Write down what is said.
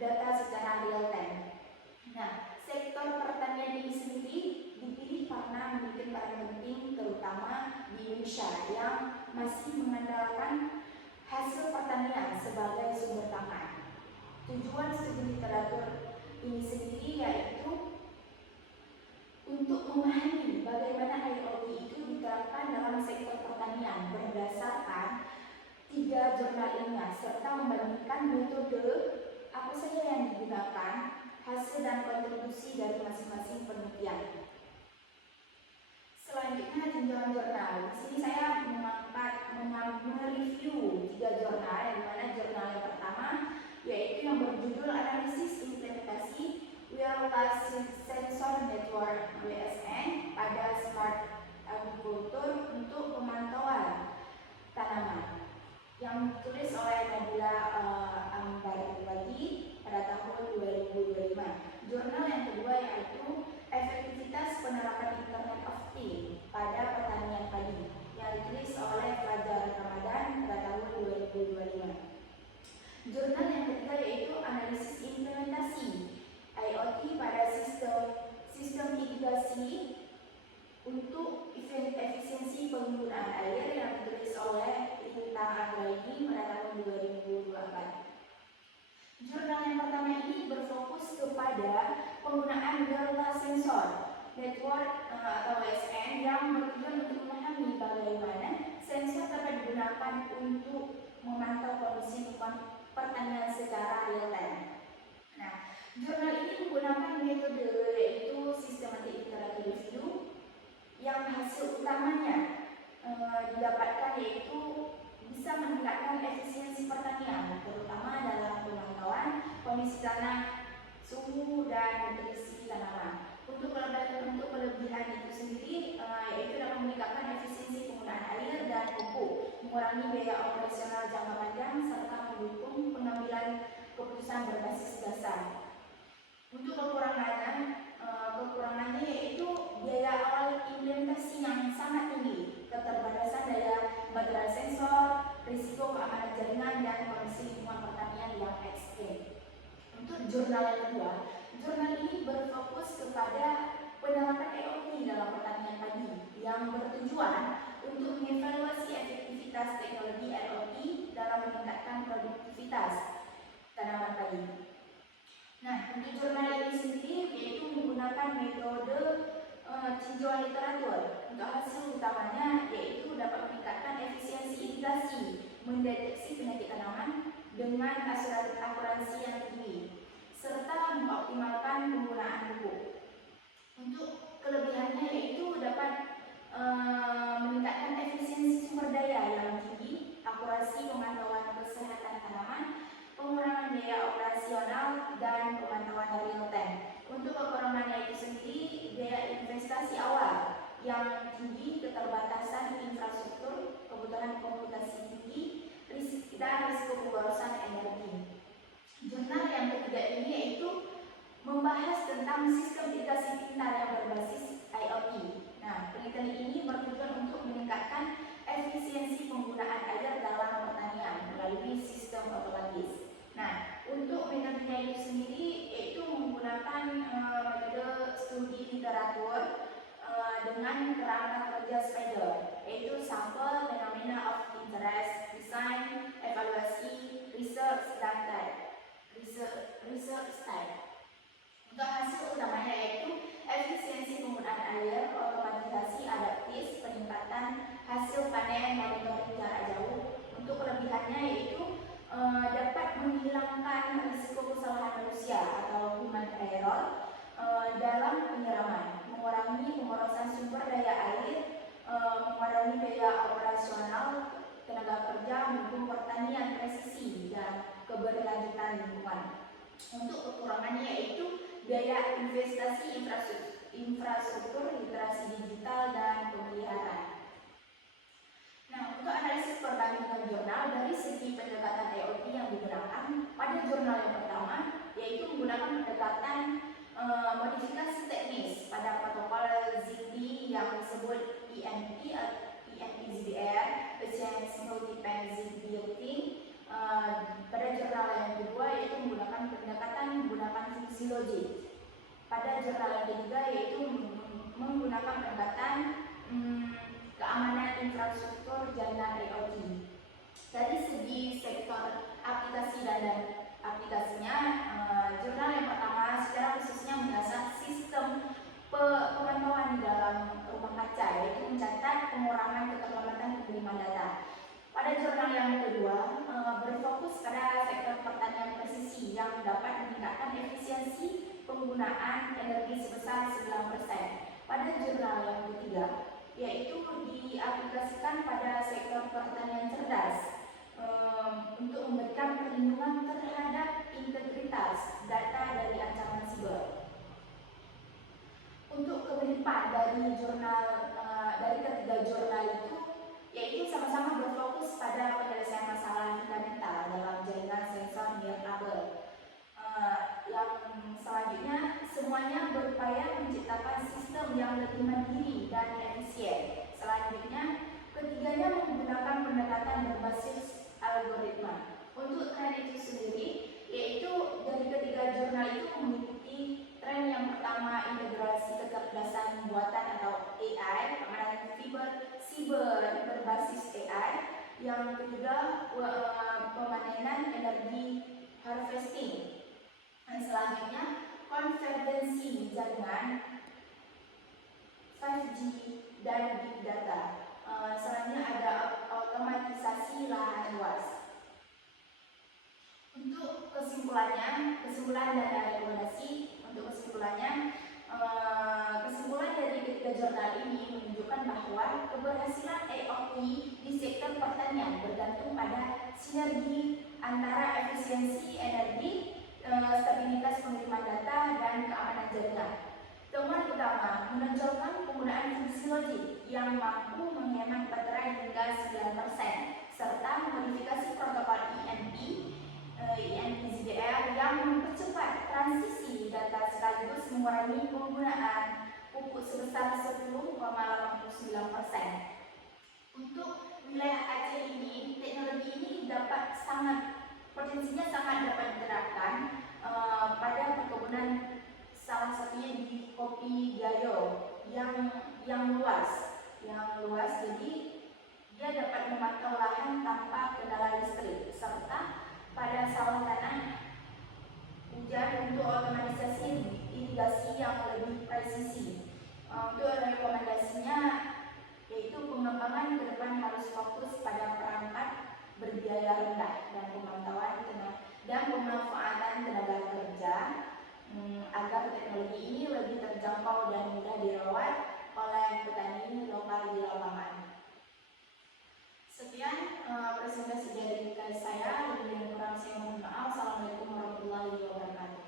data secara real time. Nah, sektor pertanian ini sendiri dipilih karena memiliki peran penting terutama di Indonesia yang masih mengandalkan hasil pertanian sebagai sumber pangan. Tujuan studi literatur ini sendiri yaitu untuk memahami bagaimana IoT itu diterapkan dalam sektor pertanian berdasarkan 3 jurnal ilmiah serta membandingkan metode apa saja yang digunakan, hasil dan kontribusi dari masing-masing penelitian. Selanjutnya tinjauan jurnal. Di sini saya mereview 3 jurnal, di mana jurnal yang pertama yaitu yang berjudul Analisis Implementasi Wireless Sensor Network (WSN) pada Smart Agriculture untuk pemantauan tanaman, yang ditulis oleh Nabila Ambarwadi pada tahun 2025. Jurnal yang kedua yaitu Efektivitas Penerapan Internet of Things pada Pertanian Padi, yang ditulis oleh Fajar Ramadan pada tahun 2025. Jurnal yang ketiga yaitu Analisis Implementasi IoT pada sistem irigasi untuk efisiensi penggunaan air, yang ditulis oleh Lintang Anggraini pada tahun 2024. Jurnal yang pertama ini berfokus kepada penggunaan wireless sensor network atau WSN yang bertujuan untuk memahami bagaimana sensor dapat digunakan untuk memantau kondisi pertanian secara real time. Nah, jurnal ini menggunakan metode yaitu systematic iterative review, yang hasil utamanya didapatkan yaitu bisa meningkatkan efisiensi pertanian, terutama dalam pemantauan kondisi tanah, suhu, dan nutrisi tanaman. Untuk kelebihan itu sendiri yaitu dapat meningkatkan efisiensi penggunaan air dan pupuk, mengurangi biaya operasional jangka panjang, serta mendukung pengambilan keputusan berbasis data. Untuk kekurangannya yaitu biaya awal implementasi yang sangat tinggi, keterbatasan daya baterai sensor, risiko keamanan jaringan, dan kondisi lingkungan pertanian yang ekstrem. Untuk jurnal yang kedua, jurnal ini berfokus kepada penerapan IoT dalam pertanian padi, yang bertujuan untuk mengevaluasi efektivitas teknologi IoT dalam meningkatkan produktivitas tanaman padi. Nah, untuk jurnal ini sendiri yaitu menggunakan metode tinjauan literatur. Untuk hasil utamanya yaitu dapat meningkatkan efisiensi irigasi, mendeteksi penyakit tanaman dengan akurasi yang tinggi, serta mengoptimalkan penggunaan pupuk. Untuk kelebihannya yaitu dapat meningkatkan efisiensi sumber daya yang tinggi, akurasi pemantauan kesehatan tanaman, pengurangan biaya operasional, dan pemantauan real time. Untuk kekurangannya itu sendiri biaya investasi awal yang tinggi, keterbatasan infrastruktur, kebutuhan komputasi tinggi, dan risiko pemborosan energi. Jurnal yang ketiga ini yaitu membahas tentang sistem irigasi pintar yang berbasis IoT. Nah, penelitian ini bertujuan untuk meningkatkan efisiensi penggunaan air dalam pertanian melalui sistem otomatis. Nah, untuk metodenya itu sendiri yaitu menggunakan metode studi literatur dengan kerangka kerja SPIDER, yaitu sampel, fenomena of interest, design, evaluasi, research, dan research type. Untuk hasil utamanya yaitu efisiensi penggunaan air, otomatisasi adaptif, peningkatan hasil panen, monitoring jarak jauh. Untuk kelebihannya yaitu dapat menghilangkan risiko kesalahan manusia atau human error dalam penyiraman, mengurangi pemborosan sumber daya air, mengurangi biaya operasional tenaga kerja, mendukung pertanian presisi dan keberlanjutan lingkungan. Untuk kekurangannya yaitu biaya investasi infrastruktur, literasi digital, dan pemeliharaan. Nah, untuk analisis perbandingan jurnal dari segi pendekatan IoT yang digunakan pada jurnal yang pertama yaitu menggunakan pendekatan modifikasi teknis pada protokol ZigBee yang disebut ENP-ZBR, Advanced Multi-Band ZigBee Routing. Pada jurnal yang kedua yaitu menggunakan pendekatan menggunakan fungsi logik. Pada jurnal yang ketiga yaitu menggunakan pendekatan keamanan infrastruktur jaringan IoT. Dari segi sektor aplikasi dan aplikasinya, jurnal yang pertama secara khususnya mengasah sistem pemantauan di dalam rumah kaca, yaitu mencatat pengurangan keterlambatan pengiriman data. Pada jurnal yang kedua berfokus pada sektor pertanian presisi yang dapat meningkatkan efisiensi penggunaan energi sebesar 9%. Pada jurnal yang ketiga yaitu diaplikasikan pada sektor pertanian cerdas untuk memberikan perlindungan terhadap integritas data dari ancaman siber. Untuk kemiripan dari ketiga jurnal itu yaitu sama-sama berfokus pada penyelesaian masalah fundamental dalam jaringan sensor near-label. Yang selanjutnya semuanya berupaya menciptakan sistem yang lebih mandiri dan efisien. Selanjutnya ketiganya menggunakan pendekatan berbasis algoritma. Untuk tren itu sendiri, yaitu dari ketiga jurnal itu mengikuti tren yang pertama integrasi kecerdasan buatan atau AI, kemudian siber berbasis AI, yang ketiga pemanenan energi harvesting. Dan selanjutnya konvergensi jaringan 5G dan big data. Selanjutnya ada otomatisasi lahan luas. Untuk kesimpulan dan rekomendasi. Untuk kesimpulan dari ketiga jurnal ini menunjukkan bahwa keberhasilan IoT di sektor pertanian bergantung pada sinergi antara efisiensi energi, stabilitas pengiriman data, dan keamanan jaringan. Temuan utama menonjolkan penggunaan fungsi logik yang mampu menghemat baterai hingga 9%, serta modifikasi protokol INP-ZDR yang mempercepat transisi data sekaligus mengurangi penggunaan pupuk sebesar 10,89%. Untuk wilayah Aceh ini, teknologi ini potensinya sangat dapat diterapkan pada perkebunan, salah satunya di Kopi Gayo yang luas. Jadi dia dapat memantau lahan tanpa kendala listrik, serta pada sawah tanah hujan untuk otomatisasi irigasi yang lebih presisi. Untuk rekomendasinya yaitu pengembangan ke depan harus fokus pada perangkat berbiaya rendah dan pemanfaatan tenaga kerja agar teknologi ini lebih terjangkau dan mudah dirawat oleh petani lokal di lapangan. Sekian presentasi dari saya. Lebih dan kurang saya mohon maaf. Assalamualaikum warahmatullahi wabarakatuh.